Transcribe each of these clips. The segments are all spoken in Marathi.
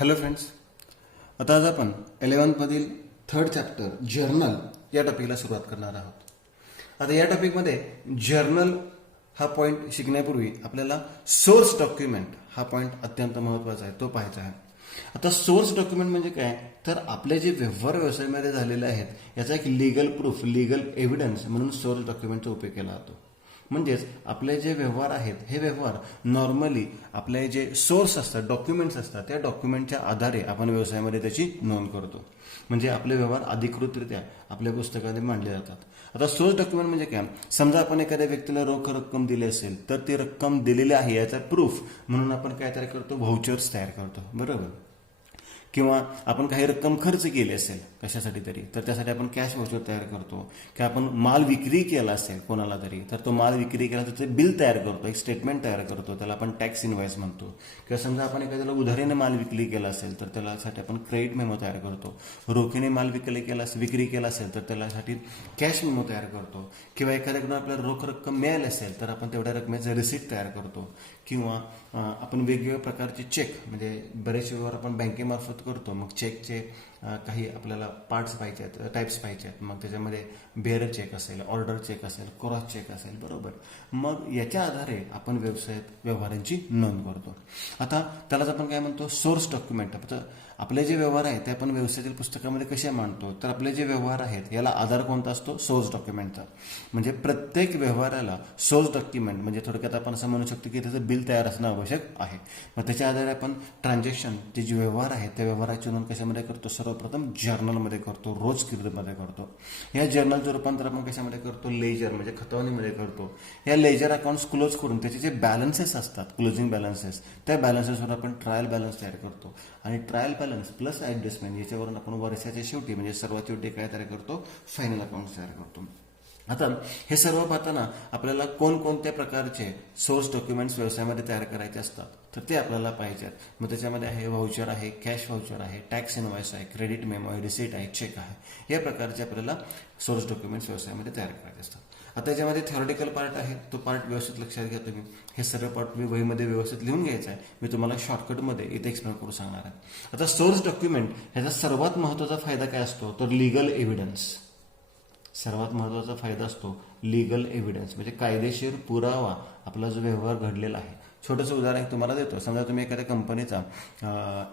हॅलो फ्रेंड्स, आता आज आपण 11th थर्ड चॅप्टर जर्नल या टॉपिकला सुरुवात करणार आहोत. आता या टॉपिकमध्ये जर्नल हा पॉईंट शिकण्यापूर्वी आपल्याला सोर्स डॉक्युमेंट हा पॉईंट अत्यंत महत्त्वाचा आहे, तो पाहायचा आहे. आता सोर्स डॉक्युमेंट म्हणजे काय, तर आपले जे व्यवहार व्यवसायामध्ये झालेले आहेत याचा एक लीगल प्रूफ, लीगल एव्हिडन्स म्हणून सोर्स डॉक्युमेंटचा उपयोग केला जातो. म्हणजेच आपले जे व्यवहार आहेत हे व्यवहार नॉर्मली आपले जे सोर्स असतात, डॉक्युमेंट्स असतात, त्या डॉक्युमेंटच्या आधारे आपण व्यवसायामध्ये त्याची नोंद करतो. म्हणजे आपले व्यवहार अधिकृतरित्या आपल्या पुस्तकामध्ये मांडले जातात. आता सोर्स डॉक्युमेंट म्हणजे काय, समजा आपण एखाद्या व्यक्तीला रोख रक्कम दिली असेल तर ती रक्कम दिलेली आहे याचा प्रूफ म्हणून आपण काय तयार करतो, व्हाउचर्स तयार करतो, बरोबर. किंवा आपण काही रक्कम खर्च केली असेल कशासाठी तरी, तर त्यासाठी आपण कॅश व्हाउचर तयार करतो. किंवा आपण माल विक्री केला असेल कोणाला तरी, तर तो माल विक्री केला तर ते बिल तयार करतो, एक स्टेटमेंट तयार करतो, त्याला आपण टॅक्स इनवॉइस म्हणतो. किंवा समजा आपण एखाद्याला उधारीने माल विक्री केला असेल तर त्यासाठी आपण क्रेडिट मेमो तयार करतो. रोखीने माल विक्री केला असेल तर त्यासाठी कॅश मेमो तयार करतो. किंवा एखाद्याकडून आपल्याला रोख रक्कम मिळाली असेल तर आपण तेवढ्या रकमेचं रिसिप्ट तयार करतो. किंवा आपण वेगवेगळ्या प्रकारचे चेक, म्हणजे बरेचसे व्यवहार आपण बँकेमार्फत करतो, मग चेकचे काही आपल्याला पार्ट्स पाहिजे आहेत, टाईप्स पाहिजे आहेत, मग त्याच्यामध्ये बेअर चेक असेल, ऑर्डर चेक असेल, क्रॉस चेक असेल, बरोबर. मग याच्या आधारे आपण व्यवसायात व्यवहारांची नोंद करतो. आता त्यालाच आपण काय म्हणतो, सोर्स डॉक्युमेंट. आपले जे व्यवहार आहेत ते आपण व्यवसायातील पुस्तकामध्ये कसे मांडतो, तर आपले जे व्यवहार आहेत याला आधार कोणता असतो, सोर्स डॉक्युमेंटचा. म्हणजे प्रत्येक व्यवहाराला सोर्स डॉक्युमेंट, म्हणजे थोडक्यात आपण असं म्हणू शकतो की त्याचं बिल तयार असणं आवश्यक आहे. मग त्याच्या आधारे आपण ट्रान्झॅक्शन, जे व्यवहार आहेत त्या व्यवहाराची नोंद कशामध्ये करतो, सर्वप्रथम जर्नलमध्ये करतो, रोज कीर्तमध्ये करतो. या जर्नलचं रूपांतर आपण कशामध्ये करतो, लेजर म्हणजे खतवणीमध्ये करतो. या लेजर अकाउंट्स क्लोज करून त्याचे जे बॅलन्सेस असतात, क्लोजिंग बॅलन्सेस, त्या बॅलन्सेसवर आपण ट्रायल बॅलन्स तयार करतो. आणि ट्रायल बॅलन्स प्लस ॲडजस्टमेंट याच्यावरून आपण वर्षाच्या शेवटी म्हणजे सर्वात शेवटी काय तयार करतो, फायनल अकाउंट तयार करतो. आता हे सर्व पाहताना आपल्याला कोणकोणत्या प्रकारचे सोर्स डॉक्युमेंट्स व्यवसायामध्ये तयार करायचे असतात तर ते आपल्याला पाहिजे आहेत. मग त्याच्यामध्ये आहे व्हाउचर आहे, कॅश व्हाउचर आहे, टॅक्स इनवॉइस आहे, क्रेडिट मेमो आहे, रिसीट आहे, चेक आहे. या प्रकारचे आपल्याला सोर्स डॉक्युमेंट्स व्यवसायामध्ये तयार करायचे असतात. आता याच्यामध्ये थेरॉटिकल पार्ट आहे, तो पार्ट व्यवस्थित लक्षात घ्या तुम्ही. हे सर्व पार्ट तुम्ही वहीमध्ये व्यवस्थित लिहून घ्यायचं आहे. मी तुम्हाला शॉर्टकटमध्ये इथे एक्सप्लेन करू सांगणार आहे. आता सोर्स डॉक्युमेंट ह्याचा सर्वात महत्त्वाचा फायदा काय असतो, तर लीगल एव्हिडन्स. सर्वात महत्त्वाचा फायदा असतो लीगल एव्हिडन्स, म्हणजे कायदेशीर पुरावा आपला जो व्यवहार घडलेला आहे. छोटंसं उदाहरण तुम्हाला देतो. समजा तुम्ही एखाद्या कंपनीचा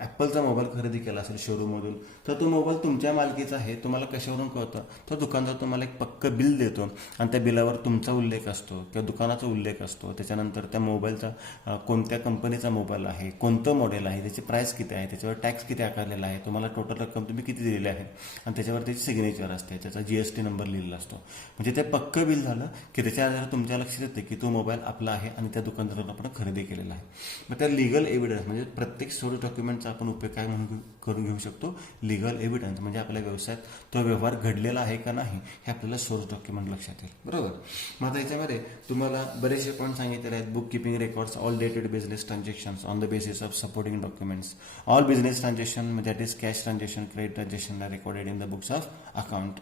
ॲपलचा मोबाईल खरेदी केला असेल शोरूममधून, तर तो मोबाईल तुमच्या मालकीचा आहे. तुम्हाला कशावरून कळतं, तर दुकानदार तुम्हाला एक पक्कं बिल देतो आणि त्या बिलावर तुमचा उल्लेख असतो किंवा दुकानाचा उल्लेख असतो. त्याच्यानंतर त्या मोबाईलचा कोणत्या कंपनीचा मोबाईल आहे, कोणतं मॉडेल आहे, त्याची प्राईस किती आहे, त्याच्यावर टॅक्स किती आकारलेला आहे, तुम्हाला टोटल रक्कम तुम्ही किती दिलेली आहे, आणि त्याच्यावर त्याची सिग्नेचर असते, त्याचा GST नंबर लिहिलेला असतो. म्हणजे ते पक्कं बिल झालं की त्याच्या आधारे तुमच्या लक्षात येते की तो मोबाईल आपला आहे आणि त्या दुकानदाराला आपण खरेदी केलेला आहे. मग त्या लिगल एव्हिडन्स म्हणजे प्रत्येक सोर्स डॉक्युमेंटचा आपण उपयोग काय म्हणून करून घेऊ शकतो, लिगल एव्हिडन्स. म्हणजे आपल्या व्यवसायात तो व्यवहार घडलेला आहे का नाही हे आपल्याला सोर्स डॉक्युमेंट लक्षात येईल, बरोबर. मग आता याच्यामध्ये तुम्हाला बरेचसे पॉईंट सांगितलेले आहेत. Book keeping records all dated business transactions on the basis of supporting documents. All business transaction that is cash transaction, credit transaction are recorded in the books of account.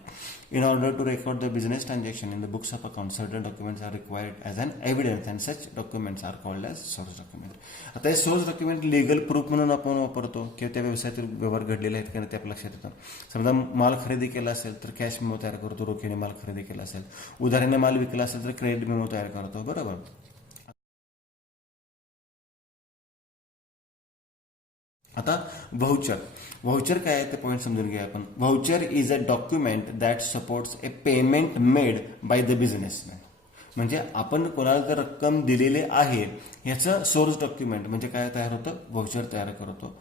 In order to record the business transaction in the books of account, certain documents are required as an evidence and such documents are called as source document. आता हे सोर्स डॉक्युमेंट लीगल प्रूफ म्हणून आपण वापरतो किंवा त्या व्यवसायातील व्यवहार घडलेले आहेत का नाही ते आपल्या लक्षात येतं. समजा माल खरेदी केला असेल तर कॅश मेमो तयार करतो, रोखीने माल खरेदी केला असेल, उधारीने माल विकला असेल तर क्रेडिट मेमो तयार करतो, बरोबर. आता व्हाउचर. व्हाउचर काय आहे ते पॉईंट समजून घ्या आपण. Voucher is a document that supports A payment made by the businessman. म्हणजे आपण कोणाला जर रक्कम दिलेली आहे याचं सोर्स डॉक्युमेंट म्हणजे काय तयार होतं, व्हाउचर तयार करतो.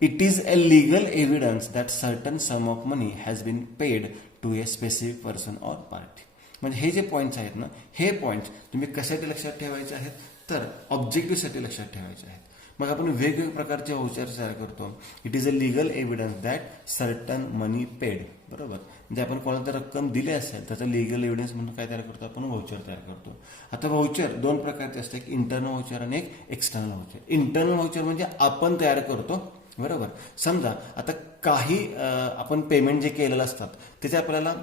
It is a legal evidence that certain sum of money has been paid to a specific person or party. म्हणजे हे जे पॉईंट्स आहेत ना, हे पॉईंट्स तुम्ही कशासाठी लक्षात ठेवायचे आहेत, तर ऑब्जेक्टिव्हसाठी लक्षात ठेवायचे आहेत. मग आपण वेगवेगळ्या प्रकारचे व्हाउचर्स तयार करतो. It is a legal evidence that certain money paid, बरोबर. म्हणजे आपण कोणाला तर रक्कम दिली असेल त्याचा लीगल एव्हिडन्स म्हणून काय तयार करतो, आपण व्हाउचर तयार करतो. आता व्हाउचर दोन प्रकारचे असतात, एक इंटरनल व्हाउचर आणि एक एक्सटर्नल व्हाउचर. इंटरनल व्हाउचर म्हणजे आपण तयार करतो, बरोबर. समजा आता काही आपण पेमेंट जे केलेलं असतात त्याचे आपल्याला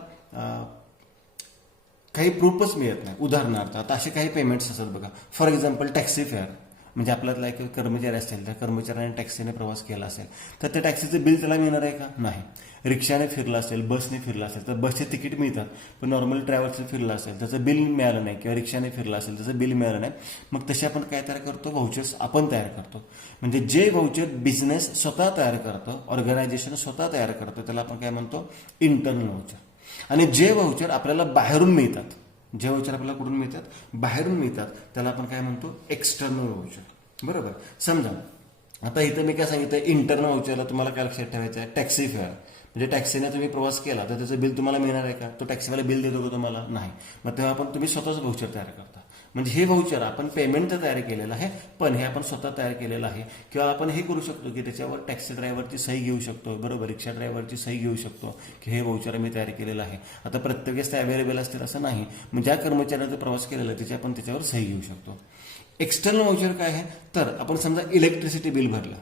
काही प्रूफच मिळत नाही. उदाहरणार्थ आता असे काही पेमेंट्स असतात बघा, फॉर एक्झाम्पल टॅक्सी फेअर. म्हणजे आपल्यातला एक कर्मचारी असेल, त्या कर्मचाऱ्याने टॅक्सीने प्रवास केला असेल तर त्या टॅक्सीचं बिल त्याला मिळणार आहे का? नाही. रिक्षाने फिरला असेल, बसने फिरला असेल तर बसचे तिकीट मिळतात, पण नॉर्मल ट्रॅव्हल्सने फिरला असेल त्याचं बिल मिळालं नाही, किंवा रिक्षाने फिरला असेल त्याचं बिल मिळालं नाही, मग तसे आपण काय तयार करतो? व्हाउचर्स आपण तयार करतो. म्हणजे जे व्हाउचर बिझनेस स्वतः तयार करतो, ऑर्गनायझेशन स्वतः तयार करतो, त्याला आपण काय म्हणतो? Internal voucher. आणि जे व्हाउचर आपल्याला बाहेरून मिळतात, जे व्हाउचर आपल्याला कुठून मिळतात? बाहेरून मिळतात, त्याला आपण काय म्हणतो? External voucher. बरोबर. समजा आता इथं मी काय सांगितलं, इंटरनल व्हाउचरला तुम्हाला काय लक्षात ठेवायचं आहे? Taxi fair. म्हणजे टॅक्सीने तुम्ही प्रवास केला तर त्याचं बिल तुम्हाला मिळणार आहे का? तो टॅक्सीवाला बिल देतो का तुम्हाला? नाही. मग तेव्हा आपण तुम्ही स्वतःच व्हाउचर तयार करता. म्हणजे हे व्हाउचर आपण पेमेंट तर तयार केलेलं आहे, पण हे आपण स्वतः तयार केलेलं आहे. किंवा आपण हे करू शकतो की त्याच्यावर टॅक्सी ड्रायव्हरची सही घेऊ शकतो, बरोबर, रिक्षा ड्रायव्हरची सही घेऊ शकतो की हे व्हाउचर मी तयार केलेलं आहे. आता प्रत्येक वेळेस ते अवेलेबल असतील असं नाही, मग ज्या कर्मचाऱ्याने प्रवास केलेला त्याची आपण त्याच्यावर सही घेऊ शकतो. एक्सटर्नल व्हाउचर काय आहे? तर आपण समजा इलेक्ट्रिसिटी बिल भरलं.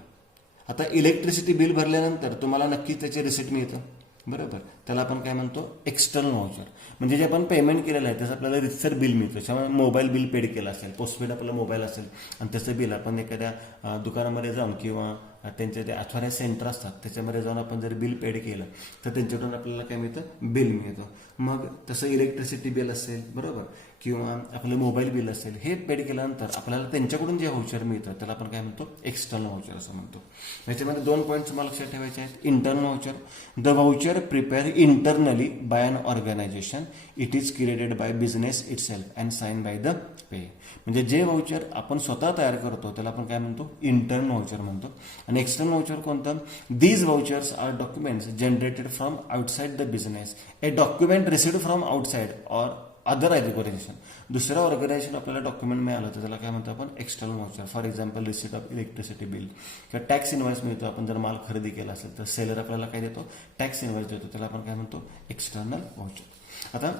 आता इलेक्ट्रिसिटी बिल भरल्यानंतर तुम्हाला नक्कीच त्याचे रिसिट मिळतं, बरोबर. त्याला आपण काय म्हणतो? External voucher. म्हणजे जे आपण पेमेंट केलेलं आहे त्याचं आपल्याला रितसर बिल मिळतं. त्यामुळे मोबाईल बिल पेड केलं असेल, पोस्टपेड आपला मोबाईल असेल आणि त्याचं बिल आपण एखाद्या दुकानामध्ये जाऊन किंवा त्यांचे जे अथॉराइज सेंटर असतात त्याच्यामध्ये जाऊन आपण जर बिल पेड केलं तर त्यांच्याकडून आपल्याला काय मिळतं? बिल मिळतं. मग तसं इलेक्ट्रिसिटी बिल असेल, बरोबर, किंवा आपलं मोबाईल बिल असेल, हे पेड केल्यानंतर आपल्याला त्यांच्याकडून जे व्हाउचर मिळतं त्याला आपण काय म्हणतो? एक्सटर्नल व्हाउचर असं म्हणतो. याच्यामध्ये 2 पॉईंट तुम्हाला लक्षात ठेवायचे आहेत. Internal voucher, the voucher prepare internally by an organisation, it is created by business itself and sign by the pay. म्हणजे जे व्हाउचर आपण स्वतः तयार करतो त्याला आपण काय म्हणतो? इंटरनल व्हाउचर म्हणतो. आणि एक्सटर्नल व्हाउचर कोणतं? These vouchers are documents generated from outside the business, a document received from outside or other organisation. दुसऱ्या ऑर्गनायझेशन आपल्याला डॉक्युमेंट मिळालं तर त्याला काय म्हणतो आपण? External voucher. For example receipt of electricity bill किंवा टॅक्स इनवॉइस मिळतो. आपण जर माल खरेदी केला असेल तर सेलर आपल्याला काय देतो? टॅक्स इनवॉइस देतो, त्याला आपण काय म्हणतो? External voucher. आता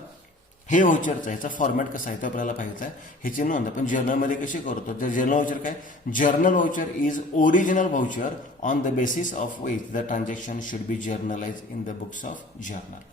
हे व्हाउचरचा ह्याचा फॉर्मॅट कसा आहे ते आपल्याला पाहायचं आहे. ह्याची नोंद आपण जर्नलमध्ये कशी करतो? तर जर्नल व्हाउचर काय? Journal voucher is original voucher on the basis of which the transaction should be generalized in the books of journal.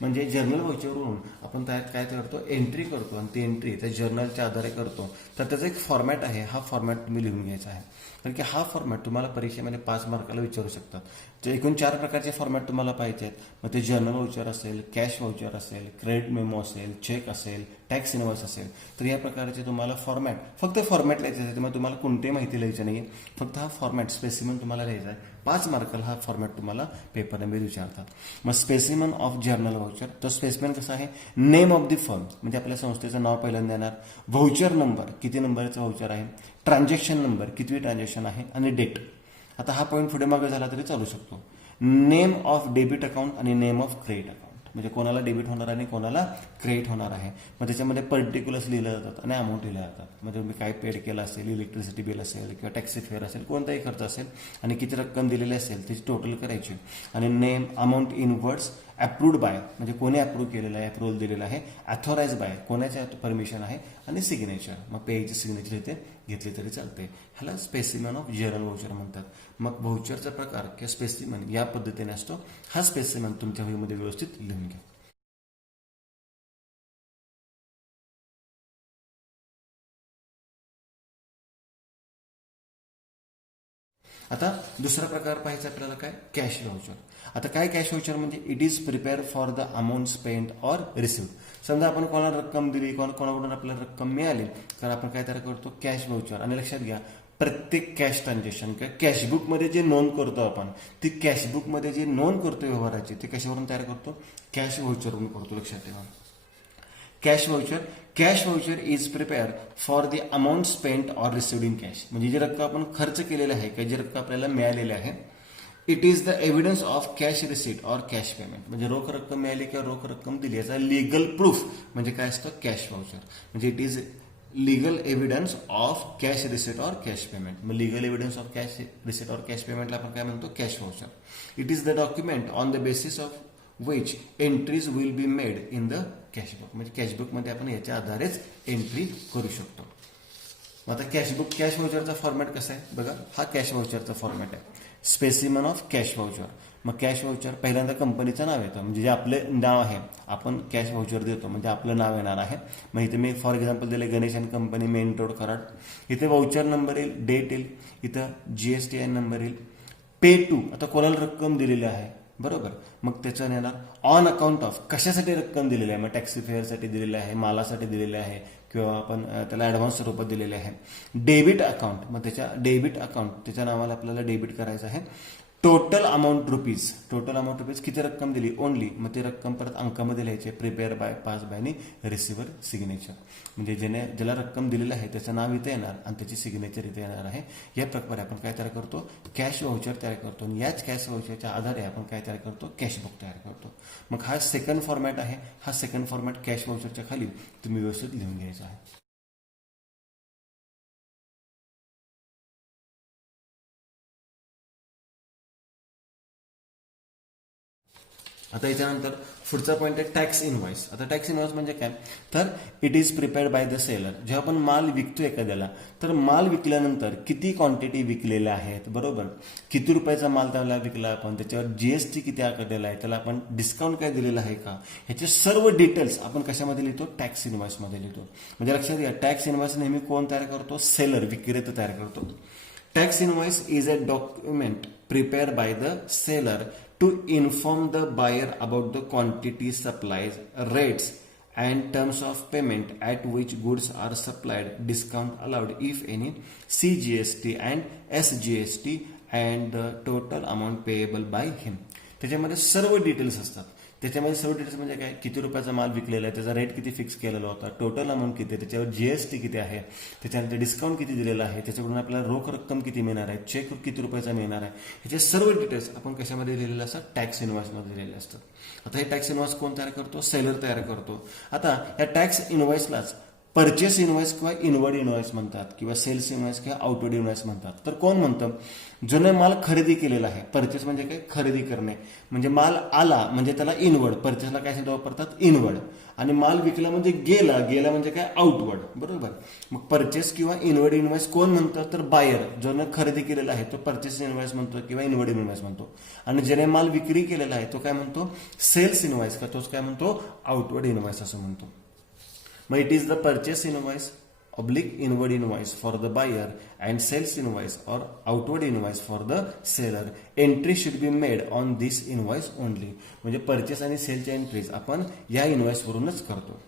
म्हणजे जर्नल व्हाउचरवरून आपण काय करतो? एंट्री करतो आणि ती एंट्री त्या जर्नलच्या आधारे करतो. तर त्याचा एक फॉर्मॅट आहे, हा फॉर्मॅट तुम्ही लिहून घ्यायचा आहे. कारण की हा फॉर्मॅट तुम्हाला परीक्षेमध्ये 5 मार्काला विचारू शकतात. जे एकूण 4 प्रकारचे फॉर्मॅट तुम्हाला पाहिजे आहेत. मग ते जर्नल व्हाउचर असेल, कॅश व्हाउचर असेल, क्रेडिट मेमो असेल, चेक असेल, टॅक्स इनवॉइस असेल. तर या प्रकारचे तुम्हाला फॉर्मॅट, फक्त फॉर्मॅट लिहायचे आहे. त्यामुळे तुम्हाला कोणतीही माहिती लिहायची नाही, फक्त हा फॉर्मॅट स्पेसिमन तुम्हाला लिहायचा आहे. 5 मार्काला हा फॉर्मॅट तुम्हाला पेपरमध्ये विचारतात. मग स्पेसिमन ऑफ जर्नल व्हाउचर, तो स्पेसिमन कसा आहे? नेम ऑफ द फर्म, म्हणजे आपल्या संस्थेचं नाव पहिल्यांदा येणार, व्हाउचर नंबर, किती नंबरचं व्हाउचर आहे, ट्रान्झॅक्शन नंबर, कितवी ट्रान्झॅक्शन आहे, आणि डेट. आता हा पॉईंट पुढे मागे झाला तरी चालू शकतो. नेम ऑफ डेबिट अकाउंट आणि नेम ऑफ क्रेडिट अकाउंट, म्हणजे कोणाला डेबिट होणार आणि कोणाला क्रेडिट होणार आहे. मग त्याच्यामध्ये पर्टिक्युलर्स लिहिले जातात आणि अमाऊंट लिहिले जातात. म्हणजे तुम्ही काय पेड केलं असेल, इलेक्ट्रिसिटी बिल असेल किंवा टॅक्सी फेअर असेल, कोणताही खर्च असेल आणि किती रक्कम दिलेली असेल त्याची टोटल करायची. आणि name, amount in words, approved by, म्हणजे कोणी अप्रूव्ह केलेलं आहे, अप्रुव्हल दिलेलं आहे, अथॉराइज बाय, कोणाच्या परमिशन आहे, आणि सिग्नेचर. मग पेची सिग्नेचर इथे घेतली तरी चालते. ह्याला स्पेसिमन ऑफ जर्नल व्हाउचर म्हणतात. मग व्हाउचरचा प्रकार किंवा स्पेसिमन या पद्धतीने असतो. हा स्पेसिमन तुमच्या वहीमध्ये व्यवस्थित लिहून घ्या. आता दुसरा प्रकार पाहायचा आपल्याला काय? Cash voucher. आता काय कॅश व्हाउचर म्हणजे? It is prepare for the amount spend or receive. समजा आपण कोणाला रक्कम दिली, कोणाकडून आपल्याला रक्कम मिळाली तर आपण काय तयार करतो? Cash voucher. आणि लक्षात घ्या, प्रत्येक कॅश ट्रान्झॅक्शन किंवा कॅशबुकमध्ये जे नोंद करतो आपण, ती कॅशबुकमध्ये जी नोंद करतो व्यवहाराची, ती कशावरून तयार करतो? कॅश व्हाउचरवरून करतो. लक्षात ठेवा. Cash voucher is prepare for the amount spent or received in cash. म्हणजे जी रक्कम आपण खर्च केलेली आहे किंवा जी रक्कम आपल्याला मिळालेली आहे, it is the evidence of cash receipt or cash payment. म्हणजे रोख रक्कम मिळाली किंवा रोख रक्कम दिली याचा लिगल प्रूफ म्हणजे काय असतं? Cash voucher. म्हणजे it is legal evidence of cash receipt or cash payment. मग legal evidence of cash receipt or cash पेमेंटला आपण काय म्हणतो? Cash voucher. It is the document on the basis of which entries will be made in the cashbook. म्हणजे कॅशबुकमध्ये आपण याच्या आधारेच एंट्री करू शकतो. आता कॅश व्हाउचरचा फॉर्मॅट कसा आहे बघा, हा कॅश व्हाउचरचा फॉर्मॅट आहे. Specimen of cash voucher. मग कॅश व्हाउचर पहिल्यांदा कंपनीचं नाव येतं, म्हणजे जे आपले नाव आहे आपण कॅश व्हाउचर देतो म्हणजे आपलं नाव येणार आहे. मग इथे मी फॉर एक्झाम्पल दिले Ganesh and company, main road, Karad. इथे व्हाउचर नंबर येईल, डेट येईल, इथं GSTIN नंबर येईल. पे टू, आता कोणाला रक्कम दिलेली आहे बरोबर, मग त्याचं येणार ऑन अकाउंट ऑफ, कशासाठी रक्कम दिलेली आहे, मग टॅक्सी फेअरसाठी दिलेली आहे, मालासाठी दिलेले आहे, किंवा आपण त्याला ॲडव्हान्स स्वरूपात दिलेले आहे. डेबिट अकाउंट, मग त्याच्या डेबिट अकाउंट त्याच्या नावाला आपल्याला डेबिट करायचं आहे. Total amount rupees, total amount rupees किती रक्कम दिली ओनली, मग ते रक्कम परत अंकामध्ये लिहायचे. प्रिपेअर बाय, पास बाय आणि रिसिव्हर सिग्नेचर, म्हणजे ज्याला रक्कम दिलेलं आहे त्याचं नाव इथे येणार आणि त्याची सिग्नेचर इथे येणार आहे. या प्रकारे आपण काय तयार करतो, कॅश व्हाउचर तयार करतो. आणि याच कॅश व्हाउचरच्या आधारे आपण काय तयार करतो, कॅशबुक तयार करतो. मग हा सेकंड फॉर्मॅट आहे. हा सेकंड फॉर्मॅट कॅश व्हाउचरच्या खाली तुम्ही व्यवस्थित लिहून घ्यायचा आहे. आता याच्यानंतर पुढचा पॉईंट आहे टॅक्स इनव्हॉइस. आता टॅक्स इनव्हॉइस म्हणजे काय, तर it is prepared bye the seller. जेव्हा आपण माल विकतो एखाद्याला, तर माल विकल्यानंतर किती क्वांटिटी विकलेल्या आहेत बरोबर, किती रुपयाचा माल त्याला विकला आपण, त्याच्यावर GST किती आकारलेला आहे, त्याला आपण डिस्काउंट काय दिलेला आहे का, ह्याचे सर्व डिटेल्स आपण कशामध्ये लिहितो, टॅक्स इनव्हॉइसमध्ये लिहितो. म्हणजे लक्षात घ्या, टॅक्स इनव्हॉइस नेहमी कोण तयार करतो, सेलर, विक्रेता तयार करतो. Tax invoice is a document prepared bye the seller to inform the buyer about the quantity, supplies, rates and terms of payment at which goods are supplied, discount allowed if any, CGST and SGST and the total amount payable by him. त्याच्यामध्ये सर्व डिटेल्स असतात. त्याच्यामध्ये सर्व डिटेल्स म्हणजे काय, किती रुपयाचा माल विकलेला आहे, त्याचा रेट किती फिक्स केलेला होता, टोटल अमाऊंट किती आहे, त्याच्यावर GST किती आहे, त्याच्यानंतर डिस्काउंट किती दिलेला आहे, त्याच्याकडून आपल्याला रोख रक्कम किती मिळणार आहे, चेक किती रुपयाचा मिळणार आहे, ह्याचे सर्व डिटेल्स आपण कशामध्ये लिहिलेले असतात, टॅक्स इनव्हॉइसमध्ये लिहिलेले असतात. आता हे टॅक्स इनव्हॉइस कोण तयार करतो, सेलर तयार करतो. आता या टॅक्स इनव्हॉइसलाच परचेस इनव्हॉइस किंवा इनवर्ड इनव्हॉइस म्हणतात, किंवा सेल्स इनव्हॉइस किंवा आउटवर्ड इनव्हॉइस म्हणतात. तर कोण म्हणतं, ज्याने माल खरेदी केलेला आहे. परचेस म्हणजे काय, खरेदी करणे, म्हणजे माल आला म्हणजे त्याला इनवर्ड, परचेसला काय शब्द वापरतात, इनवर्ड. आणि माल विकला म्हणजे गेला म्हणजे काय, आउटवर्ड बरोबर. मग परचेस किंवा इनवर्ड इनव्हॉइस कोण म्हणतं, तर बायर, ज्याने खरेदी केलेला आहे तो परचेस इनव्हॉइस म्हणतो किंवा इनवर्ड इनव्हॉइस म्हणतो. आणि ज्याने माल विक्री केलेला आहे तो काय म्हणतो, सेल्स इनव्हॉइस, का तोच काय म्हणतो, आउटवर्ड इनव्हॉइस असं म्हणतो. मग it is the purchase invoice oblique inward invoice for the buyer and sales invoice or outward invoice for the seller. Entry should be made on this invoice only. म्हणजे परचेस आणि सेलच्या एंट्रीज आपण या इनव्हॉइस वरूनच करतो.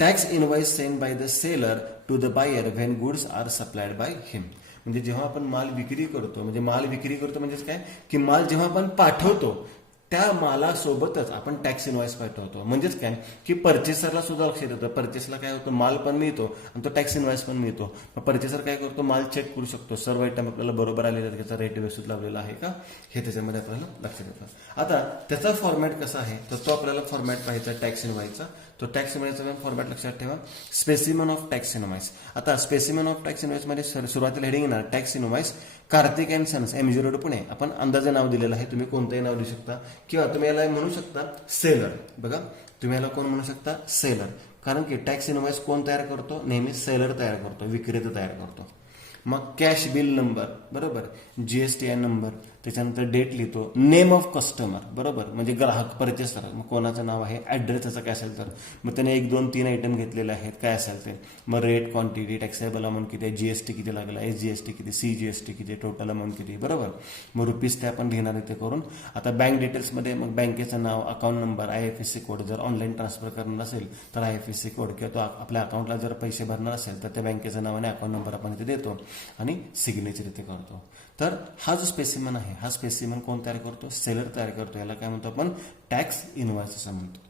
Tax invoice send by the seller to the buyer when goods are supplied by him. म्हणजे जेव्हा आपण माल विक्री करतो, म्हणजे माल विक्री करतो म्हणजेच काय, की माल जेव्हा आपण पाठवतो त्या मालासोबतच आपण टॅक्स इनव्हॉइस पाठवतो. म्हणजेच काय, की परचेसरला सुद्धा लक्षात येतं, परचेसला काय होतं, माल पण मिळतो आणि तो टॅक्स इनव्हॉइस पण मिळतो. मग परचेसर काय करतो, माल चेक करू शकतो, सर्व आयटम आपल्याला बरोबर आलेले आहेत, त्याचा रेट व्यवस्थित लावलेला आहे का, हे त्याच्यामध्ये आपल्याला लक्षात येतं. आता त्याचा फॉर्मॅट कसा आहे, तर तो आपल्याला फॉर्मॅट पाहायचा टॅक्स इनव्हॉइसचा. तो टॅक्स इनव्हॉइसचा फॉर्मॅट लक्षात ठेवा, स्पेसिमन ऑफ टॅक्स इनव्हॉइस. आता स्पेसिमन ऑफ टॅक्स इनव्हॉइसमध्ये सुरुवातीला हेडिंग येणार tax invoice Kartik and sons MG road Pune. आपण अंदाजे नाव दिलेलं आहे, तुम्ही कोणतंही नाव लिहू शकता, किंवा तुम्ही याला म्हणू शकता सेलर. बघा, तुम्ही याला कोण म्हणू शकता, सेलर. कारण की टॅक्स इनव्हॉइस कोण तयार करतो, नेहमी सेलर तयार करतो, विक्रेता तयार करतो. मग कॅश बिल नंबर बरोबर, GSTIN नंबर, त्याच्यानंतर डेट लिहितो, नेम ऑफ कस्टमर बरोबर, म्हणजे ग्राहक, परचेसर, मग कोणाचं नाव आहे, ॲड्रेस त्याचा काय असेल तर, मग त्याने 1 2 3 आयटम घेतलेले आहेत, काय असेल ते, मग रेट, क्वांटिटी, टॅक्सेबल अमाऊंट किती आहे, GST किती लागला, SGST किती, CGST किती, टोटल अमाऊंट किती बरोबर. मग रुपीज ते आपण लिहिणार आहे ते करून. आता बँक डिटेल्समध्ये मग बँकेचं नाव, अकाउंट नंबर, IFSC कोड, जर ऑनलाईन ट्रान्सफर करणार असेल तर IFSC कोड, किंवा तो आपल्या अकाउंटला जर पैसे भरणार असेल तर त्या बँकेचं नाव आणि अकाउंट नंबर आपण इथे देतो आणि सिग्नेचर इथे करतो. तर हा जो स्पेसिमन आहे, हा स्पेसिमन कोण तयार करतो, सेलर तयार करतो. याला काय म्हणतो आपण, टॅक्स इनव्हॉइस असं म्हणतो.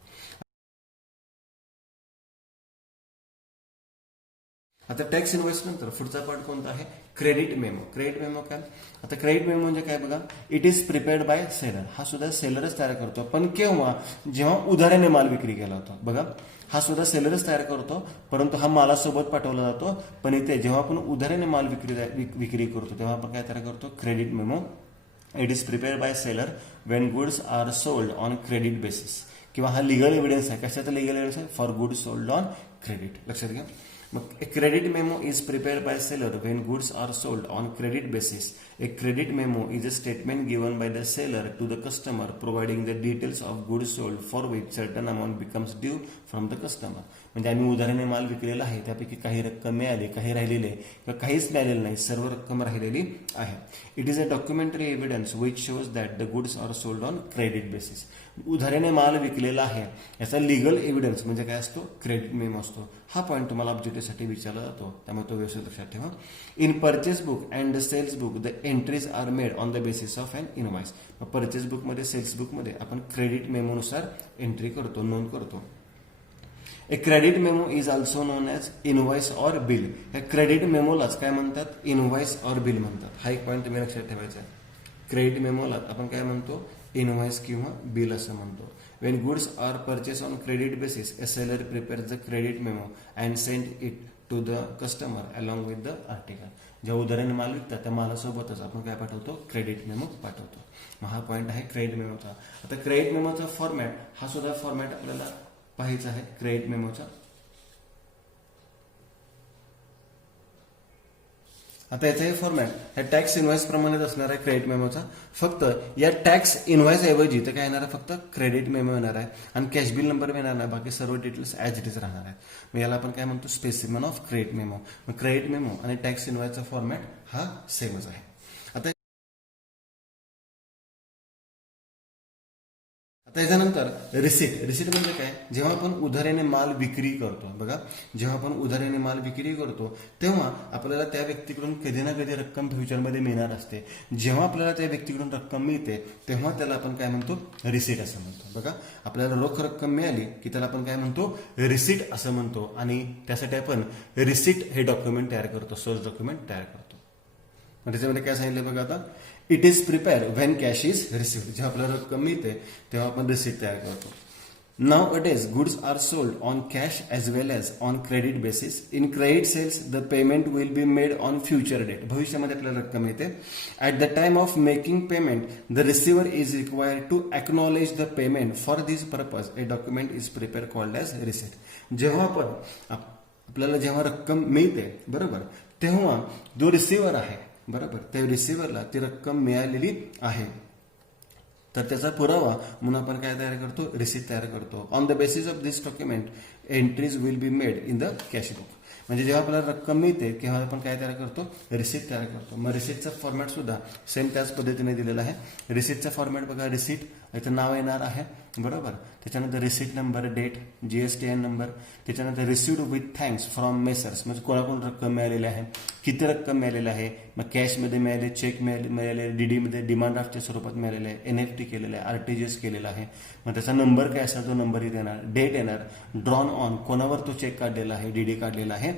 आता टॅक्स इनव्हॉइस नंतर पुढचा पार्ट कोणता आहे, क्रेडिट मेमो. क्रेडिट मेमो काय, आता क्रेडिट मेमो म्हणजे काय बघा, it is prepared by seller. हा सुद्धा सेलरच तयार करतो, पण केव्हा, जेव्हा उधाऱ्याने माल विक्री केला होता. बघा, हा सुद्धा सेलरच तयार करतो, परंतु हा मालासोबत पाठवला जातो. पण इथे जेव्हा आपण उधाऱ्याने माल विक्री करतो तेव्हा आपण काय तयार करतो, credit memo. It is prepared by seller when goods are sold on credit basis. किंवा हा लिगल एव्हिडन्स आहे, कशाचा लिगल एव्हिडन्स आहे, for goods sold on credit. लक्षात घ्या. मग a credit memo is prepared by seller when goods are sold on credit basis. A credit memo is a statement given by the seller to the customer providing the details of goods sold for which certain amount becomes due from the customer. म्हणजे आम्ही उदाहरणे माल विकलेला आहे, त्यापैकी काही रक्कम मिळाली, काही राहिलेली आहे किंवा काहीच मिळालेलं नाही, सर्व रक्कम राहिलेली आहे. It is a documentary evidence which shows that the goods are sold on credit basis. उदाहरणे माल विकलेला आहे याचा लिगल एव्हिडन्स म्हणजे काय असतो, क्रेडिट मेमो असतो. हा पॉईंट तुम्हाला ऑब्जेक्टिव्हसाठी विचारला जातो, त्यामुळे तो व्यवस्थित लक्षात ठेवा. In purchase book and the sales book the entries are made on the basis of an invoice. Purchase बुकमध्ये सेल्स बुकमध्ये आपण क्रेडिट मेमोनुसार एंट्री करतो, नोंद करतो. A credit memo is also known as invoice or bill. या क्रेडिट मेमोलाच काय म्हणतात, इनवॉइस ऑर बिल म्हणतात. हा एक पॉईंट तुम्ही लक्षात ठेवायचा आहे. क्रेडिट मेमोला आपण काय म्हणतो, इनवॉइस किंवा बिल असं म्हणतो. When goods are purchase on credit basis a seller prepares the credit memo and send it to the customer along with the article. ज्या उदाहरण माल विकतात त्या मालासोबतच आपण काय पाठवतो, क्रेडिट मेमो पाठवतो. मग हा पॉईंट आहे क्रेडिट मेमोचा. आता क्रेडिट मेमोचा फॉर्मॅट हा सुद्धा फॉर्मॅट आपल्याला पाहायचा आहे क्रेडिट मेमोचा. आता याचाही फॉर्मॅट ह्या टॅक्स इनव्हॉइस प्रमाणेच असणार आहे क्रेडिट मेमोचा. फक्त या टॅक्स इनव्हॉइस ऐवजी तर काय येणार आहे, फक्त क्रेडिट मेमो येणार आहे आणि कॅश बिल नंबर येणार नाही. बाकी सर्व डिटेल्स ॲज इट इज राहणार आहेत. मग याला आपण काय म्हणतो, स्पेसिमन ऑफ क्रेडिट मेमो. मग क्रेडिट मेमो आणि टॅक्स इनव्हॉइसचा फॉर्मॅट हा सेमच आहे. आता याच्यानंतर रिसीट. रिसीट म्हणजे काय, जेव्हा आपण उधारीने माल विक्री करतो, बघा जेव्हा आपण उधारीने माल विक्री करतो तेव्हा आपल्याला त्या व्यक्तीकडून कधी ना कधी रक्कम फ्युचरमध्ये मिळणार असते. जेव्हा आपल्याला त्या व्यक्तीकडून रक्कम मिळते तेव्हा त्याला आपण काय म्हणतो, रिसीट असं म्हणतो. बघा आपल्याला रोख रक्कम मिळाली की त्याला आपण काय म्हणतो, रिसीट असं म्हणतो. आणि त्यासाठी आपण रिसीट हे डॉक्युमेंट तयार करतो, सोर्स डॉक्युमेंट तयार करतो. मग त्याच्यामध्ये काय सांगितलं बघा, आता it is prepare when cash is received. जेव्हा आपल्याला रक्कम मिळते तेव्हा आपण रिसीट तयार करतो. Nowadays goods are sold on cash as well as on credit basis. In credit sales the payment will be made on future date. भविष्यामध्ये आपल्याला रक्कम मिळते. At the time of making payment the receiver is required to acknowledge the payment. For this purpose a document is prepare called as receipt. जेव्हा आपण आपल्याला जेव्हा रक्कम मिळते बरोबर, तेव्हा जो रिसिव्हर आहे बरोबर, त्या रिसिव्हरला ती रक्कम मिळालेली आहे तर त्याचा पुरावा म्हणून आपण काय तयार करतो, रिसीट तयार करतो. On the basis of this document entries will be made in the cash book. म्हणजे जेव्हा आपल्याला रक्कम मिळते तेव्हा आपण काय तयार करतो, रिसीट तयार करतो. मग रिसीटचा फॉर्मॅट सुद्धा सेम त्याच पद्धतीने दिलेला आहे. रिसीटचा फॉर्मॅट बघा, रिसीट याचं नाव येणार आहे बरोबर, त्याच्यानंतर receipt number, date, GSTN number, त्याच्यानंतर received with thanks from Messrs, म्हणजे कोणाकडून रक्कम मिळालेली आहे, किती रक्कम मिळालेली आहे, मग कॅशमध्ये मिळाले, चेक मिळाले, DD डिमांड ड्राफ्टच्या स्वरूपात मिळालेलं आहे, NFT केलेलं आहे, RTGS केलेला आहे. मग त्याचा नंबर काय असेल तो नंबर इथे येणार, डेट येणार, ड्रॉन ऑन कोणावर तो चेक काढलेला आहे, DD काढलेला आहे,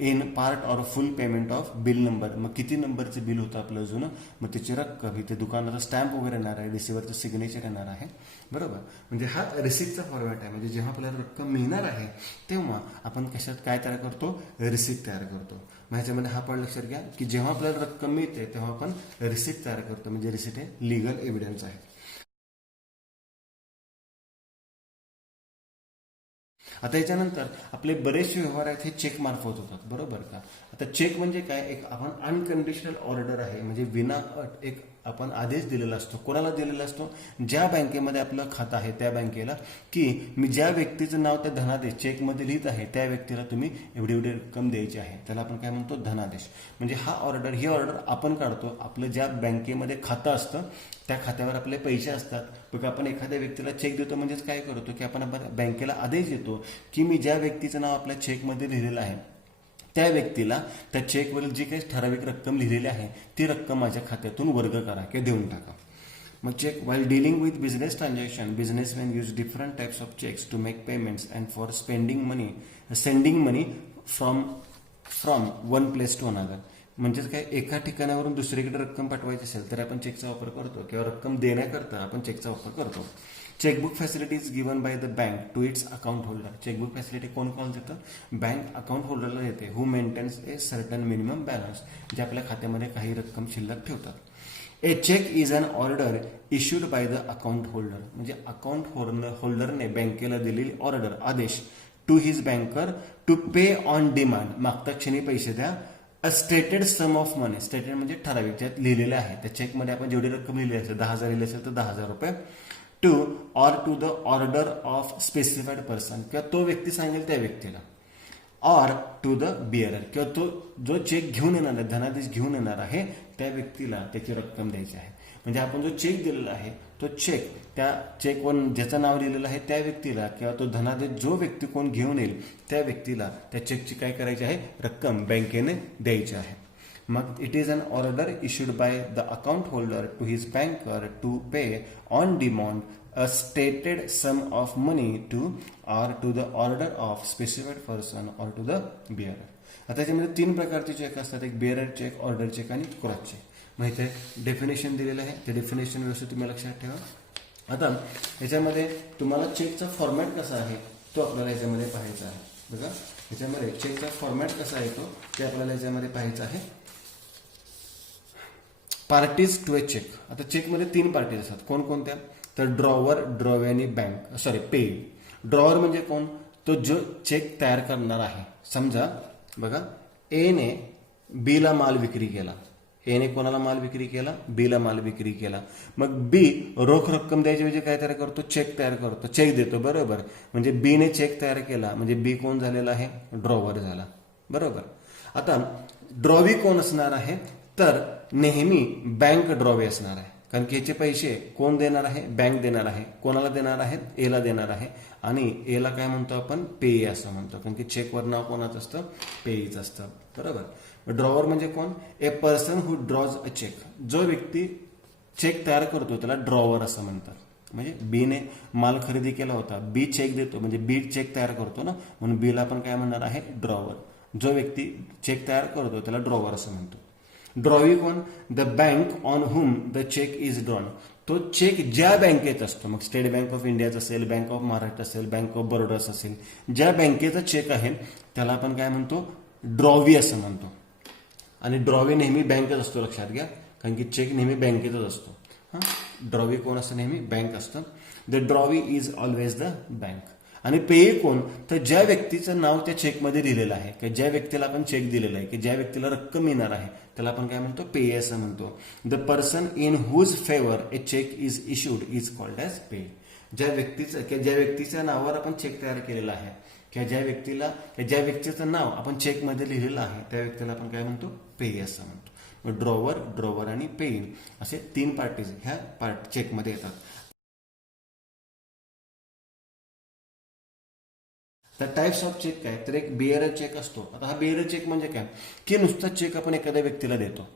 in part or full payment of bill number, मग किती नंबरचं बिल होतं आपलं जुनं, मग त्याची रक्कम, इथे दुकानाचा स्टॅम्प वगैरे येणार आहे, रिसिव्हरचं सिग्नेचर येणार आहे बरोबर. म्हणजे हा रिसिप्टचा फॉर्मॅट आहे. म्हणजे जेव्हा आपल्याला रक्कम मिळणार आहे तेव्हा आपण कशात काय तयार करतो, रिसिप्ट तयार करतो. मग ह्याच्यामध्ये हा पॉईंट लक्षात घ्या की जेव्हा आपल्याला रक्कम मिळते तेव्हा आपण रिसिप्ट तयार करतो. म्हणजे रिसिप्ट हे लिगल एव्हिडन्स आहे. आता याच्यानंतर आपले बरेचसे व्यवहार आहेत हे चेक मार्फत होतात बरोबर का. आता चेक म्हणजे काय, एक आपण अनकंडिशनल ऑर्डर आहे, म्हणजे विना अट एक आपण आदेश दिलेला असतो. कोणाला दिलेला असतो, ज्या बँकेमध्ये आपलं खातं आहे त्या बँकेला, की मी ज्या व्यक्तीचं नाव त्या धनादेश चेकमध्ये लिहित आहे त्या व्यक्तीला तुम्ही एवढी एवढी रक्कम द्यायची आहे, त्याला आपण काय म्हणतो, धनादेश. म्हणजे ही ऑर्डर आपण काढतो. आपलं ज्या बँकेमध्ये खातं असतं त्या खात्यावर आपले पैसे असतात. बघा आपण एखाद्या व्यक्तीला चेक देतो म्हणजेच काय करतो की आपण बँकेला आदेश देतो की मी ज्या व्यक्तीचं नाव आपल्या चेकमध्ये लिहिलेलं आहे त्या व्यक्तीला त्या चेकवरील जी काही ठराविक रक्कम लिहिलेली आहे ती रक्कम माझ्या खात्यातून वर्ग करा किंवा देऊन टाका. मग cheque while dealing with business transaction, businessman use different types of cheques to make payments and for sending money from one place to another. म्हणजेच काय, एका ठिकाणावरून दुसरीकडे रक्कम पाठवायची असेल तर आपण चेकचा वापर करतो किंवा रक्कम देण्याकरता आपण चेकचा वापर करतो. Chequebook facility is given by the bank to its account holder. Chequebook facility कोण देतं, बँक अकाउंट होल्डरला देते. Who maintains a certain minimum balance, जे आपल्या खात्यामध्ये काही रक्कम शिल्लक ठेवतात. A cheque is an order issued by the account holder. म्हणजे अकाउंट होल्डरने बँकेला दिलेली ऑर्डर, आदेश to his banker to pay on demand, मागता क्षणी पैसे द्या, a stated sum of money, stated म्हणजे ठराविक, ज्यात लिहिलेलं आहे त्या चेकमध्ये आपण जेवढी रक्कम लिहिली असेल 10,000 लिहिली असेल तर 10,000 रुपये, to the order of specified person, किंवा तो व्यक्ती सांगेल त्या व्यक्तीला, ऑर टू द बिअरर, किंवा तो जो चेक घेऊन येणार आहे, धनादेश घेऊन येणार आहे त्या व्यक्तीला त्याची रक्कम द्यायची आहे. म्हणजे आपण जो चेक दिलेला आहे तो चेक, त्या चेकवर ज्याचं नाव लिहिलेलं आहे त्या व्यक्तीला, किंवा तो धनादेश जो व्यक्ती कोण घेऊन येईल त्या व्यक्तीला त्या चेकची काय करायची आहे, रक्कम बँकेने द्यायची आहे. मग it is an order issued by the account holder to his banker to pay on demand a stated sum of money to or to the order of specified person or to the bearer. आता त्याच्यामध्ये 3 प्रकारचे चेक असतात, एक बेअरर चेक, ऑर्डर चेक आणि क्रॉस चेक. माहिती आहे डेफिनेशन दिलेलं आहे, ते डेफिनेशन व्यवस्थित तुम्ही लक्षात ठेवा. आता याच्यामध्ये तुम्हाला चेकचा फॉर्मॅट कसा आहे तो आपल्याला याच्यामध्ये पाहायचा आहे. बघा याच्यामध्ये चेकचा फॉर्मॅट कसा आहे तो ते आपल्याला याच्यामध्ये पाहायचा आहे. Parties to a cheque. आता चेकमध्ये 3 पार्टीज असतात, कोणकोणत्या, तर ड्रॉवर, ड्रॉवे आणि बँक, पे. ड्रॉवर म्हणजे कोण, तो जो चेक तयार करणार आहे. समजा बघा ए ने बी ला माल विक्री केला, ए ने कोणाला माल विक्री केला, बी ला माल विक्री केला. मग बी रोख रक्कम द्यायची म्हणजे काय तयार करतो, चेक तयार करतो, चेक देतो, बरोबर. म्हणजे बी ने चेक तयार केला म्हणजे बी कोण झालेला आहे, ड्रॉवर झाला, बरोबर. आता ड्रॉवी कोण असणार आहे, तर नेहमी बँक ड्रॉवे असणार आहे, कारण की याचे पैसे कोण देणार आहे, बँक देणार आहे. कोणाला देणार आहे, एला देणार आहे. आणि एला काय म्हणतो आपण, पेई असं म्हणतो, कारण की चेकवर नाव कोणाचं असतं, पेईच असतं, बरोबर. ड्रॉवर म्हणजे कोण, a person who draws a cheque, जो व्यक्ती चेक तयार करतो त्याला ड्रॉवर असं म्हणतात. म्हणजे बी ने माल खरेदी केला होता, बी चेक देतो म्हणजे बी चेक तयार करतो ना, म्हणून बीला आपण काय म्हणणार आहे, ड्रॉवर. जो व्यक्ती चेक तयार करतो त्याला ड्रॉवर असं म्हणतो. ड्रॉवी कोण, the bank on whom the cheque is drawn, तो चेक ज्या बँकेत असतो, मग स्टेट बँक ऑफ इंडियाचा असेल, बँक ऑफ महाराष्ट्र असेल, बँक ऑफ बरोडा असेल, ज्या बँकेचा चेक आहे त्याला आपण काय म्हणतो, ड्रॉवी असं म्हणतो. आणि ड्रॉवी नेहमी बँकेत असतो, लक्षात घ्या, कारण की चेक नेहमी बँकेतच असतो. ड्रॉवी कोण असतं, नेहमी बँक असतं. The drawee is always the bank. आणि पेई कोण, तर ज्या व्यक्तीचं नाव त्या चेकमध्ये लिहिलेलं आहे, की ज्या व्यक्तीला आपण चेक दिलेला आहे, की ज्या व्यक्तीला रक्कम येणार आहे त्याला आपण काय म्हणतो, पेई असं म्हणतो. The person in whose favour a cheque is issued is called as payee. ज्या व्यक्तीच्या नावावर आपण चेक तयार केलेला आहे, किंवा ज्या व्यक्तीचं नाव आपण चेकमध्ये लिहिलेलं आहे त्या व्यक्तीला आपण काय म्हणतो, पेई असं म्हणतो. ड्रॉवर आणि पेई असे 3 पार्टीज ह्या चेकमध्ये येतात. तर टाइप्स ऑफ चेक काय, तर एक बेअरर चेक असतो. आता हा बेअरर चेक म्हणजे काय, की नुसता चेक आपण एखाद्या व्यक्तीला देतो,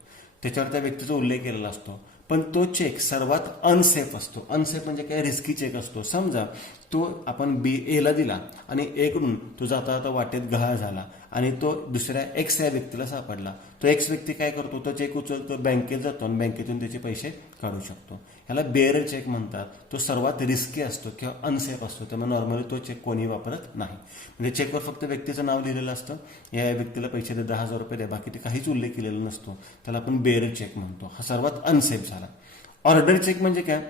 त्याच्यावर त्या व्यक्तीचा उल्लेख केलेला असतो, पण तो चेक सर्वात अनसेफ असतो. अनसेफ म्हणजे काय, रिस्की चेक असतो. समजा तो आपण एला दिला आणि एकडून तो जाता जाता वाटेत गहाळ झाला आणि तो दुसऱ्या एक्स या व्यक्तीला सापडला. तो एक्स व्यक्ती काय करतो, तो चेक उचलतो, बँकेत जातो आणि बँकेतून त्याचे पैसे काढू शकतो. ह्याला बेअरर चेक म्हणतात. तो सर्वात रिस्की असतो किंवा अनसेफ असतो, त्यामुळे नॉर्मली तो चेक कोणी वापरत नाही. म्हणजे चेकवर फक्त व्यक्तीचं नाव लिहिलेलं असतं, या व्यक्तीला पैसे दे, 10,000 रुपये द्या, बाकी ते काहीच उल्लेख केलेला नसतो, त्याला आपण बेअरर चेक म्हणतो. हा सर्वात अनसेफ झाला. ऑर्डर चेक म्हणजे काय,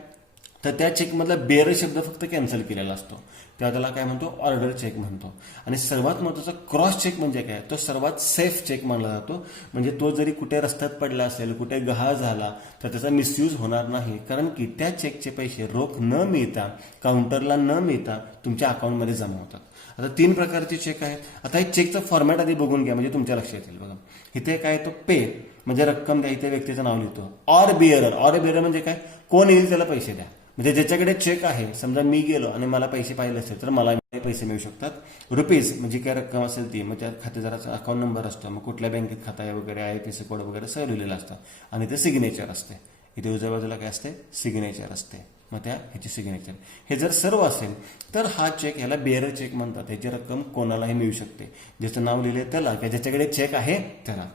तर त्या चेकमधला बेअरर शब्द फक्त कॅन्सल केलेला असतो, तेव्हा त्याला काय म्हणतो, ऑर्डर चेक म्हणतो. आणि सर्वात महत्त्वाचा क्रॉस चेक म्हणजे काय, तो सर्वात सेफ चेक मानला जातो. म्हणजे तो जरी कुठे रस्त्यात पडला असेल, कुठे गहाळ झाला तर त्याचा मिसयूज होणार नाही, कारण की त्या चेकचे पैसे रोख न मिळता, काउंटरला न मिळता तुमच्या अकाउंटमध्ये जमा होतात. आता 3 प्रकारचे चेक आहेत. आता हे चेकचं फॉर्मॅट आधी बघून घ्या म्हणजे तुमच्या लक्षात येईल. बघा इथे काय, तो पे म्हणजे रक्कम द्या, इथे व्यक्तीचं नाव लिहितो. ऑर बेअरर म्हणजे काय, कोण येईल त्याला पैसे द्या. म्हणजे ज्याच्याकडे चेक आहे, समजा मी गेलो आणि मला पैसे पाहिजे असेल तर मला पैसे मिळू शकतात. रुपीज म्हणजे काय रक्कम असेल ती, मग त्या खातेदाराचा अकाउंट नंबर असतो, मग कुठल्या बँकेत खाता आहे वगैरे, IFSC कोड वगैरे सगळं लिहिलेलं असतं. आणि ते सिग्नेचर असते, इथे उजव्या बाजूला काय असते, सिग्नेचर असते. मग ह्याची सिग्नेचर हे जर सर्व असेल तर हा चेक ह्याला बेअरर चेक म्हणतात. ह्याची रक्कम कोणालाही मिळू शकते, ज्याचं नाव लिहिले त्याला, किंवा ज्याच्याकडे चेक आहे त्याला.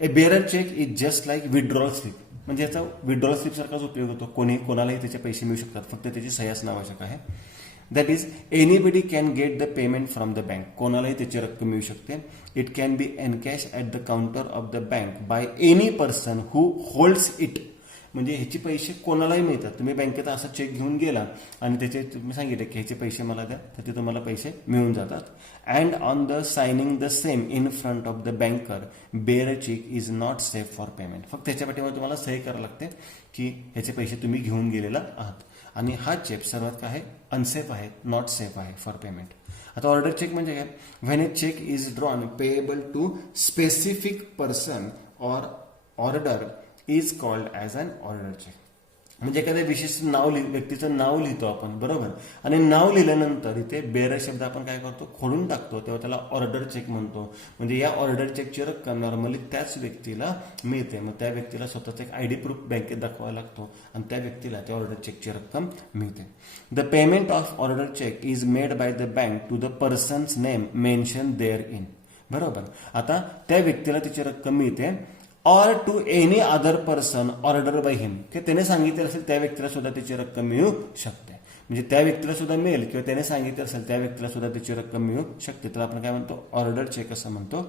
A bearer cheque is just like withdrawal slip. म्हणजे याचा विड्रॉल स्लिप सारखाच उपयोग होतो. कोणालाही त्याचे पैसे मिळू शकतात, फक्त त्याची सही असणं आवश्यक आहे. That is anybody can get the payment from the bank. कोणालाही त्याची रक्कम मिळू शकते. It can be encash at the counter of the bank by any person who holds it. म्हणजे ह्याचे पैसे कोणालाही मिळतात. तुम्ही बँकेत असा चेक घेऊन गेला आणि त्याचे तुम्ही सांगितले की ह्याचे पैसे मला द्या, तर ते तुम्हाला पैसे मिळून जातात. And on the signing the same in front of the banker bearer cheque is not safe for payment. फक्त त्याच्या पाठीवर तुम्हाला सही करावं लागते की ह्याचे पैसे तुम्ही घेऊन गेलेला आहात. आणि हा चेक सर्वात काय आहे, अनसेफ आहे, नॉट सेफ आहे फॉर पेमेंट. आता ऑर्डर चेक म्हणजे काय, when a cheque is drawn payable to specific person or order is called as an order cheque. म्हणजे एखाद्या विशिष्ट व्यक्तीचं नाव लिहितो आपण, बरोबर, आणि नाव लिहिल्यानंतर इथे बेअर शब्द आपण काय करतो, खोडून टाकतो, तेव्हा त्याला ऑर्डर चेक म्हणतो. म्हणजे या ऑर्डर चेकची रक्कम नॉर्मली त्याच व्यक्तीला मिळते. मग त्या व्यक्तीला स्वतःचा एक आयडी प्रूफ बँकेत दाखवावा लागतो आणि त्या व्यक्तीला त्या ऑर्डर चेकची रक्कम मिळते. The payment of order cheque is made by the bank to the person's name mention there in. बरोबर, आता त्या व्यक्तीला तिची रक्कम मिळते or to any other person order by him, की त्याने सांगितले असेल त्या व्यक्तीला सुद्धा त्याची रक्कम मिळू शकते. म्हणजे त्या व्यक्तीला सुद्धा मिळेल किंवा त्याने सांगितले असेल त्या व्यक्तीला सुद्धा त्याची रक्कम मिळू शकते. तर आपण काय म्हणतो, ऑर्डर चेक असं म्हणतो.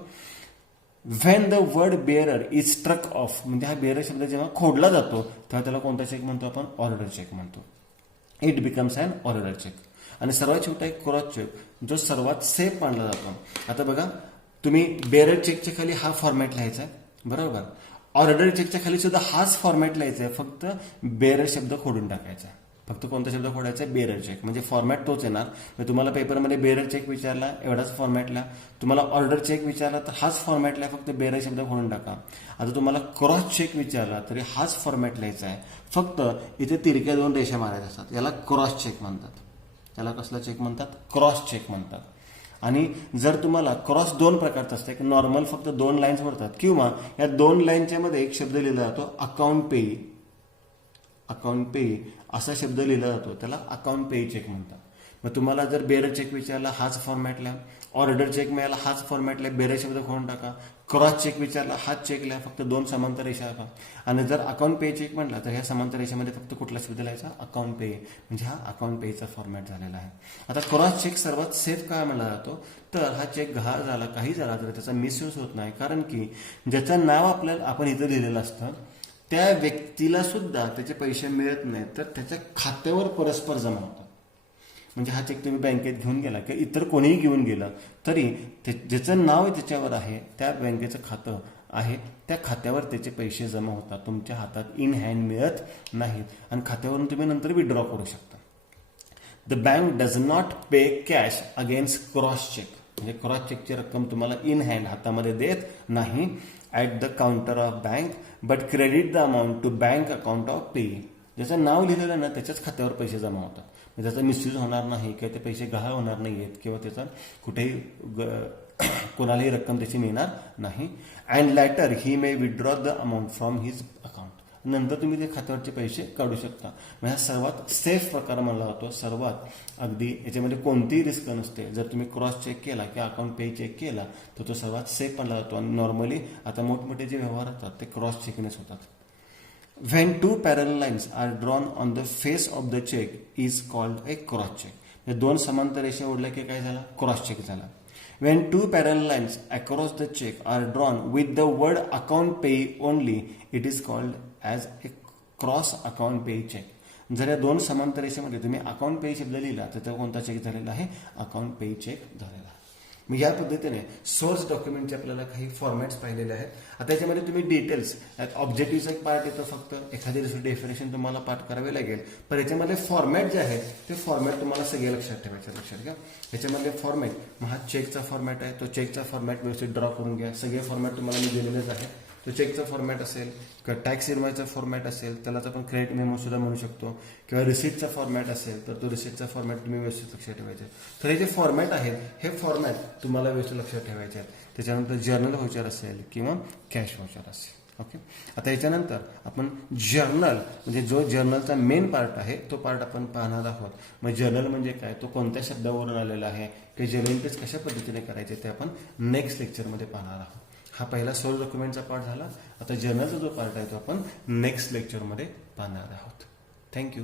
When the word bearer is struck off, म्हणजे हा बेअरर शब्द जेव्हा खोडला जातो तेव्हा त्याला कोणता चेक म्हणतो आपण, ऑर्डर चेक म्हणतो. It becomes an order cheque. आणि सर्वात छोटा एक क्रॉस चेक जो सर्वात सेफ मानला जातो. आता बघा, तुम्ही बेअरर चेकच्या खाली हा फॉर्मॅट लिहायचा आहे, बरोबर. ऑर्डर चेकच्या खाली सुद्धा हाच फॉर्मॅट लिहायचा आहे, फक्त बेअरर शब्द खोडून टाकायचा. फक्त कोणता शब्द खोडायचा, बेअरर चेक. म्हणजे फॉर्मॅट तोच येणार. तुम्हाला पेपरमध्ये बेअरर चेक विचारला, एवढाच फॉर्मॅट लिहा. तुम्हाला ऑर्डर चेक विचारला तर हाच फॉर्मॅट लिहा, फक्त बेअरर शब्द खोडून टाका. आता तुम्हाला क्रॉस चेक विचारला तरी हाच फॉर्मॅट लिहायचा आहे, फक्त इथे तिरक्या 2 रेषा मारायच्या असतात. याला क्रॉस चेक म्हणतात. त्याला कसला चेक म्हणतात, क्रॉस चेक म्हणतात. आणि जर तुम्हाला क्रॉस 2 प्रकारचा असतं, एक नॉर्मल फक्त 2 लाईन्स भरतात, किंवा या 2 लाईनच्या मध्ये एक शब्द लिहिला जातो अकाउंट पेई. अकाउंट पेई असा शब्द लिहिला जातो, त्याला अकाउंट पेई चेक म्हणतात. मग तुम्हाला जर बेअरर चेक विचारला हाच फॉर्मॅट लिहा, ऑर्डर चेक मिळाला हाच फॉर्मॅट लिहा, बेअरर शब्द खोडून टाका. क्रॉस चेक विचारला हाच चेक लिहा, फक्त 2 समांतर रेषा टाका. आणि जर अकाउंट पे चेक म्हटला तर ह्या समांतर रेषेमध्ये फक्त कुठला शब्द लिहायचा, अकाउंट पे. म्हणजे हा अकाउंट पेचा फॉर्मॅट झालेला आहे. आता क्रॉस चेक सर्वात सेफ काय म्हणला जातो, तर हा चेक गहाळ झाला, काही झाला तर त्याचा मिसयूज होत नाही. कारण की ज्याचं नाव आपण इथं लिहिलेलं असतं त्या व्यक्तीला सुद्धा त्याचे पैसे मिळत नाहीत, तर त्याच्या खात्यावर परस्पर जमा होतात. म्हणजे हा चेक तुम्ही बँकेत घेऊन गेला किंवा इतर कोणीही घेऊन गेला तरी ज्याचं नाव त्याच्यावर आहे, त्या बँकेचं खातं आहे, त्या खात्यावर त्याचे पैसे जमा होतात. तुमच्या हातात इन हँड मिळत नाहीत आणि खात्यावरून तुम्ही नंतर विड्रॉ करू शकता. The bank does not pay cash against cross cheque. म्हणजे क्रॉस चेकची रक्कम तुम्हाला इन हँड हातामध्ये देत नाही at the counter of bank, but credit the amount to bank account of payee. ज्याचं नाव लिहिलेलं ना त्याच्याच खात्यावर पैसे जमा होतात. त्याचा मिसयूज होणार नाही किंवा ते पैसे गहाळ होणार नाही आहेत किंवा त्याचा कुठेही कोणालाही रक्कम त्याची मिळणार नाही. And later he may withdraw the amount from his account. नंतर तुम्ही ते खात्यावरचे पैसे काढू शकता. म्हणजे हा सर्वात सेफ प्रकार मानला जातो. सर्वात अगदी याच्यामध्ये कोणतीही रिस्क नसते. जर तुम्ही क्रॉस चेक केला किंवा अकाउंट पे चेक केला तर तो सर्वात सेफ मानला जातो. आणि नॉर्मली आता मोठमोठे जे व्यवहार होतात ते क्रॉस चेकनेच होतात. When 2 parallel lines are drawn on the face of the check is called a cross check. म्हणजे 2 समांतर रेषा ओढल्या की काय झाला, क्रॉस चेक झाला. When 2 parallel lines across the check are drawn with the word account pay only, it is called as a cross account pay check. जर या 2 समांतर रेषेमध्ये तुम्ही अकाउंट पे शब्द लिहिला तर तो कोणता चेक झालेला आहे, अकाउंट पे चेक झालेला आहे. मग या पद्धतीने सोर्स डॉक्युमेंटचे आपल्याला काही फॉर्मॅट्स पाहिलेले आहेत. आता याच्यामध्ये तुम्ही डिटेल्स, ऑब्जेक्टिव्हचा एक पार्ट येतो, फक्त एखादी डेफिनेशन तुम्हाला पाठ करावे लागेल. पण याच्यामध्ये फॉर्मॅट जे आहेत ते फॉर्मॅट तुम्हाला सगळे लक्षात ठेवायचे. लक्षात घ्या, याच्यामधले फॉर्मॅट, मग हा चेकचा फॉर्मॅट आहे, तो चेकचा फॉर्मॅट व्यवस्थित ड्रॉ करून घ्या. सगळे फॉर्मॅट तुम्हाला मी दिलेलेच आहे. तो चेकचा फॉर्मॅट असेल किंवा टॅक्स इन्व्हॉइसचा फॉर्मॅट असेल त्यालाच आपण क्रेडिट मेमो सुद्धा म्हणू शकतो, किंवा रिसिप्टचा फॉर्मॅट असेल तर तो रिसिप्टचा फॉर्मॅट तुम्ही व्यवस्थित लक्षात ठेवायचे. तर हे जे फॉर्मॅट आहेत हे फॉर्मॅट तुम्हाला व्यवस्थित लक्षात ठेवायचे आहेत. त्याच्यानंतर जर्नल व्हाउचर असेल किंवा कॅश व्हाउचर असेल. ओके, आता याच्यानंतर आपण जर्नल, म्हणजे जो जर्नलचा मेन पार्ट आहे तो पार्ट आपण पाहणार आहोत. मग जर्नल म्हणजे काय, तो कोणत्या शब्दावरून आलेला आहे, ते जर्नल एंट्रीज कशा पद्धतीने करायचे ते आपण नेक्स्ट लेक्चरमध्ये पाहणार आहोत. हा पहिला सोर्स डॉक्युमेंटचा पार्ट झाला. आता जर्नलचा जो पार्ट आहे तो आपण नेक्स्ट लेक्चरमध्ये पाहणार आहोत. थँक्यू.